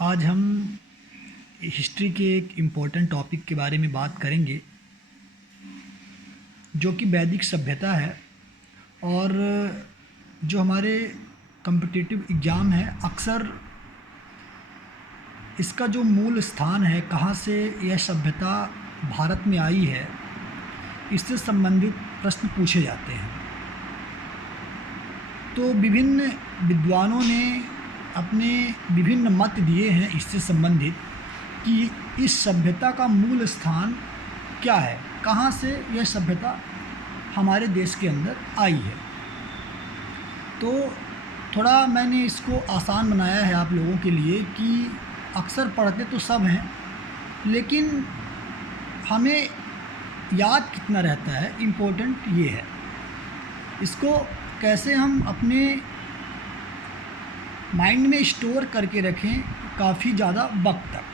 आज हम हिस्ट्री के एक इम्पोर्टेंट टॉपिक के बारे में बात करेंगे जो कि वैदिक सभ्यता है। और जो हमारे कम्पिटिटिव एग्ज़ाम है, अक्सर इसका जो मूल स्थान है, कहाँ से यह सभ्यता भारत में आई है, इससे संबंधित प्रश्न पूछे जाते हैं। तो विभिन्न विद्वानों ने अपने विभिन्न मत दिए हैं इससे संबंधित कि इस सभ्यता का मूल स्थान क्या है, कहाँ से यह सभ्यता हमारे देश के अंदर आई है। तो थोड़ा मैंने इसको आसान बनाया है आप लोगों के लिए कि अक्सर पढ़ते तो सब हैं, लेकिन हमें याद कितना रहता है, इम्पोर्टेंट ये है। इसको कैसे हम अपने माइंड में स्टोर करके रखें काफ़ी ज़्यादा वक्त तक।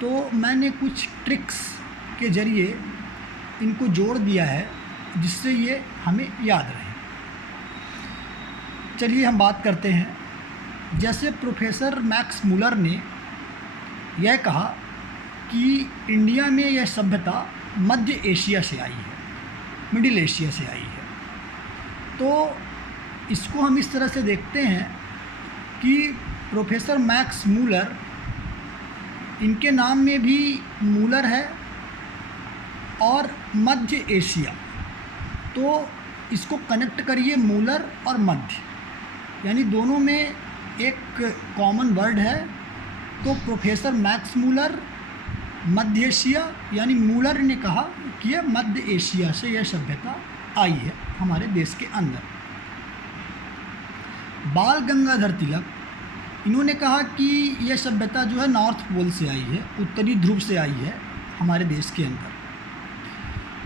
तो मैंने कुछ ट्रिक्स के ज़रिए इनको जोड़ दिया है जिससे ये हमें याद रहे। चलिए हम बात करते हैं। जैसे प्रोफेसर मैक्स मुलर ने यह कहा कि इंडिया में यह सभ्यता मध्य एशिया से आई है, मिडिल एशिया से आई है। तो इसको हम इस तरह से देखते हैं कि प्रोफेसर मैक्स मुलर, इनके नाम में भी मुलर है और मध्य एशिया, तो इसको कनेक्ट करिए मुलर और मध्य, यानी दोनों में एक कॉमन वर्ड है। तो प्रोफेसर मैक्स मुलर मध्य एशिया, यानी मुलर ने कहा कि यह मध्य एशिया से यह सभ्यता आई है हमारे देश के अंदर। बाल गंगाधर तिलक, इन्होंने कहा कि यह सभ्यता जो है नॉर्थ पोल से आई है, उत्तरी ध्रुव से आई है हमारे देश के अंदर।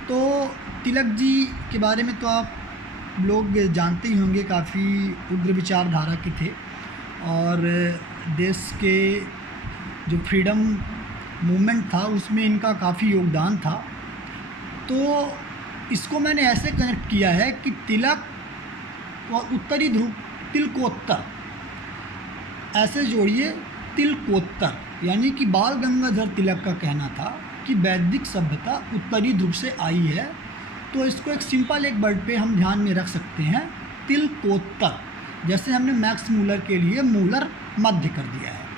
तो तिलक जी के बारे में तो आप लोग जानते ही होंगे, काफ़ी उग्र विचारधारा के थे और देश के जो फ्रीडम मूवमेंट था उसमें इनका काफ़ी योगदान था। तो इसको मैंने ऐसे कनेक्ट किया है कि तिलक और उत्तरी ध्रुव, तिलकोत्तर, ऐसे जोड़िए तिलकोत्तर, यानी कि बाल गंगाधर तिलक का कहना था कि वैदिक सभ्यता उत्तरी ध्रुव से आई है। तो इसको एक सिंपल एक वर्ड पे हम ध्यान में रख सकते हैं, तिलकोत्तर। जैसे हमने मैक्स मुलर के लिए मुलर मध्य कर दिया है।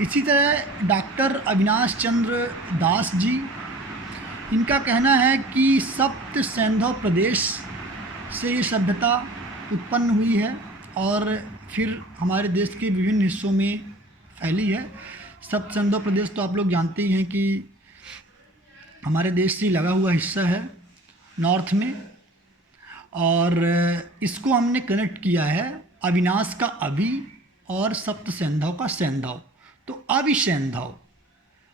इसी तरह डॉक्टर अविनाश चंद्र दास जी, इनका कहना है कि सप्त सैंधव प्रदेश से ये सभ्यता उत्पन्न हुई है और फिर हमारे देश के विभिन्न हिस्सों में फैली है। सप्त सैंधव प्रदेश तो आप लोग जानते ही हैं कि हमारे देश से लगा हुआ हिस्सा है नॉर्थ में, और इसको हमने कनेक्ट किया है अविनाश का अवि और सप्त सैंधव का सैंधव। तो अविसैंधव,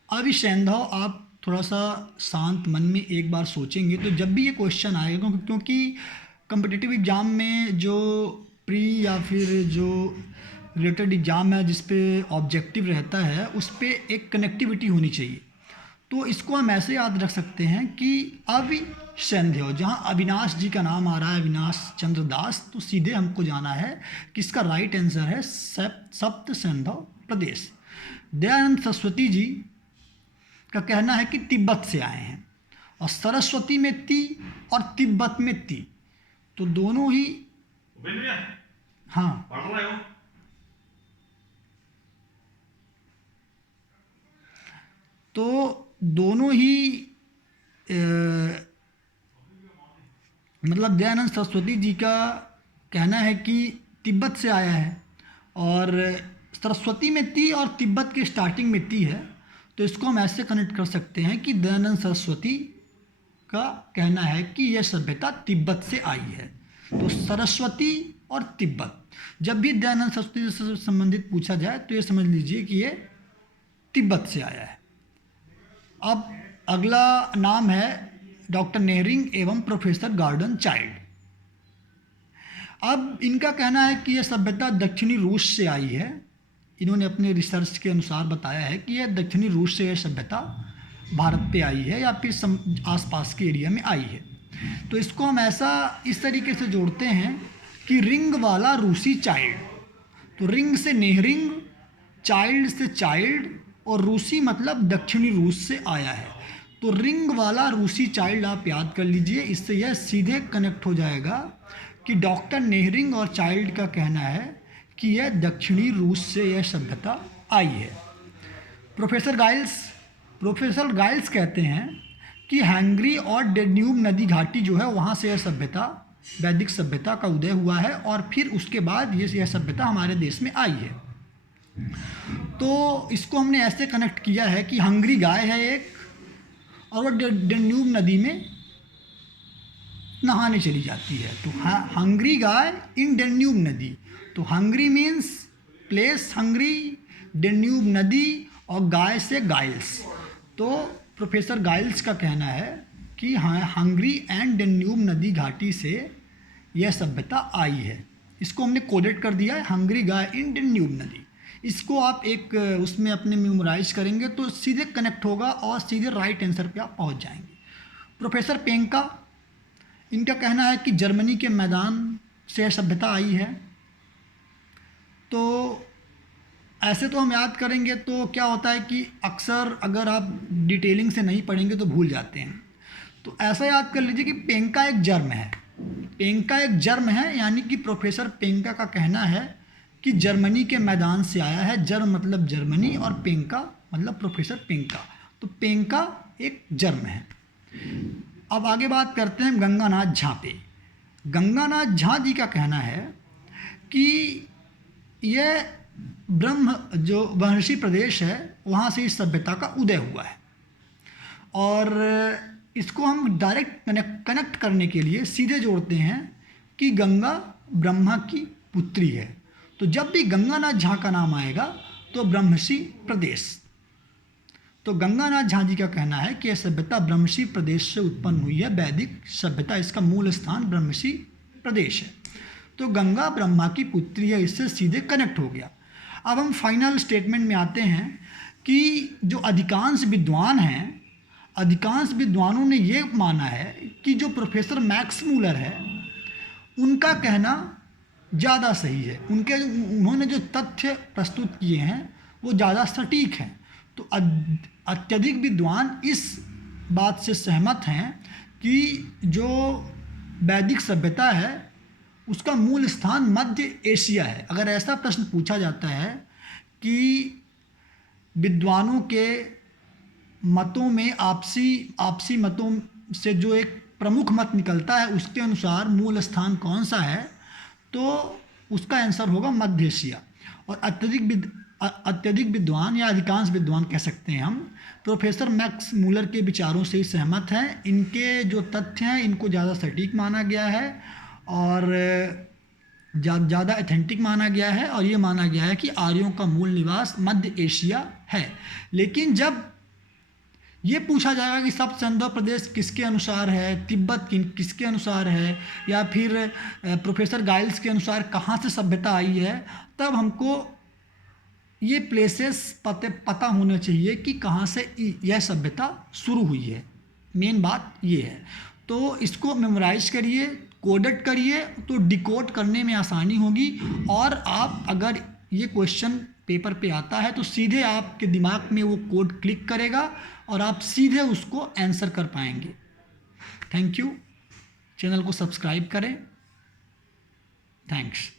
अविसैंधव आप थोड़ा सा शांत मन में एक बार सोचेंगे तो जब भी ये क्वेश्चन आएगा, क्योंकि कम्पिटिटिव एग्ज़ाम में जो प्री या फिर जो रिलेटेड एग्ज़ाम है जिस पे ऑब्जेक्टिव रहता है, उस पे एक कनेक्टिविटी होनी चाहिए। तो इसको हम ऐसे याद रख सकते हैं कि अविसैंधव, जहाँ अविनाश जी का नाम आ रहा है, अविनाश चंद्र दास, तो सीधे हमको जाना है कि इसका राइट आंसर है सप्त सैंधव प्रदेश। दयानंद सरस्वती जी का कहना है कि तिब्बत से आए हैं, और सरस्वती में ती और तिब्बत में ती, तो दोनों ही हाँ तो दोनों ही मतलब दयानंद सरस्वती जी का कहना है कि तिब्बत से आया है, और सरस्वती में ती और तिब्बत के स्टार्टिंग में ती है। तो इसको हम ऐसे कनेक्ट कर सकते हैं कि दयानंद सरस्वती का कहना है कि यह सभ्यता तिब्बत से आई है। तो सरस्वती और तिब्बत, जब भी दयानंद सरस्वती से संबंधित पूछा जाए तो ये समझ लीजिए कि ये तिब्बत से आया है। अब अगला नाम है डॉक्टर नेहरिंग एवं प्रोफेसर गॉर्डन चाइल्ड। अब इनका कहना है कि यह सभ्यता दक्षिणी रूस से आई है। इन्होंने अपने रिसर्च के अनुसार बताया है कि यह दक्षिणी रूस से यह सभ्यता भारत पे आई है या फिर आसपास के एरिया में आई है। तो इसको हम ऐसा इस तरीके से जोड़ते हैं कि रिंग वाला रूसी चाइल्ड। तो रिंग से नेहरिंग चाइल्ड से चाइल्ड और रूसी मतलब दक्षिणी रूस से आया है। तो रिंग वाला रूसी चाइल्ड आप याद कर लीजिए, इससे यह सीधे कनेक्ट हो जाएगा कि डॉक्टर नेहरिंग और चाइल्ड का कहना है कि यह दक्षिणी रूस से यह सभ्यता आई है। प्रोफेसर गाइल्स कहते हैं कि हंगरी और डेन्यूब नदी घाटी जो है वहाँ से यह सभ्यता, वैदिक सभ्यता का उदय हुआ है और फिर उसके बाद यह सभ्यता हमारे देश में आई है। तो इसको हमने ऐसे कनेक्ट किया है कि हंगरी गाय है एक, और वह डेन्यूब नदी में नहाने चली जाती है। तो हंगरी गाय इन डेन्यूब नदी, तो Hungary means place Hungary, Danube नदी और गाय से गाइल्स। तो प्रोफेसर गाइल्स का कहना है कि हाँ, हंगरी एंड डेन्यूब नदी घाटी से यह सभ्यता आई है। इसको हमने कोडेड कर दिया है, हंगरी गाय इन डेन्यूब नदी। इसको आप एक उसमें अपने मेमोराइज करेंगे तो सीधे कनेक्ट होगा और सीधे राइट आंसर पे आप पहुंच जाएंगे। प्रोफेसर पेंका, इनका कहना है कि जर्मनी के मैदान से सभ्यता आई है। तो ऐसे तो हम याद करेंगे तो क्या होता है कि अक्सर अगर आप डिटेलिंग से नहीं पढ़ेंगे तो भूल जाते हैं। तो ऐसा याद कर लीजिए कि पेंका एक जर्म है, पेंका एक जर्म है, यानी कि प्रोफेसर पेंका का कहना है कि जर्मनी के मैदान से आया है। जर्म मतलब जर्मनी और पेंका मतलब प्रोफेसर पेंका। तो पेंका एक जर्म है। अब आगे बात करते हैं गंगानाथ झा पे। गंगानाथ झा जी का कहना है कि यह ब्रह्म जो महर्षि प्रदेश है वहाँ से इस सभ्यता का उदय हुआ है। और इसको हम डायरेक्ट कनेक्ट करने के लिए सीधे जोड़ते हैं कि गंगा ब्रह्मा की पुत्री है। तो जब भी गंगानाथ झा का नाम आएगा तो ब्रह्मशी प्रदेश। तो गंगानाथ झा जी का कहना है कि यह सभ्यता ब्रह्मशी प्रदेश से उत्पन्न हुई है, वैदिक सभ्यता, इसका मूल स्थान ब्रह्मशी प्रदेश है। तो गंगा ब्रह्मा की पुत्री है, इससे सीधे कनेक्ट हो गया। अब हम फाइनल स्टेटमेंट में आते हैं कि जो अधिकांश विद्वान हैं, अधिकांश विद्वानों ने ये माना है कि जो प्रोफेसर मैक्स मूलर है उनका कहना ज़्यादा सही है। उन्होंने जो तथ्य प्रस्तुत किए हैं वो ज़्यादा सटीक हैं। तो अत्यधिक विद्वान इस बात से सहमत हैं कि जो वैदिक सभ्यता है उसका मूल स्थान मध्य एशिया है। अगर ऐसा प्रश्न पूछा जाता है कि विद्वानों के मतों में आपसी मतों से जो एक प्रमुख मत निकलता है उसके अनुसार मूल स्थान कौन सा है, तो उसका आंसर होगा मध्य एशिया। और अत्यधिक विद्वान या अधिकांश विद्वान कह सकते हैं हम प्रोफेसर मैक्स मूलर के विचारों से ही सहमत हैं। इनके जो तथ्य हैं इनको ज़्यादा सटीक माना गया है और ज़्यादा ऑथेंटिक माना गया है, और ये माना गया है कि आर्यों का मूल निवास मध्य एशिया है। लेकिन जब ये पूछा जाएगा कि सब सिंधु प्रदेश किसके अनुसार है, तिब्बत किसके अनुसार है, या फिर प्रोफेसर गाइल्स के अनुसार कहाँ से सभ्यता आई है, तब हमको ये प्लेसेस पता होना चाहिए कि कहाँ से यह सभ्यता शुरू हुई है। मेन बात ये है। तो इसको मेमोराइज करिए, कोडेड करिए, तो डिकोड करने में आसानी होगी। और आप अगर ये क्वेश्चन पेपर पे आता है तो सीधे आपके दिमाग में वो कोड क्लिक करेगा और आप सीधे उसको आंसर कर पाएंगे। Thank you. चैनल को सब्सक्राइब करें। थैंक्स।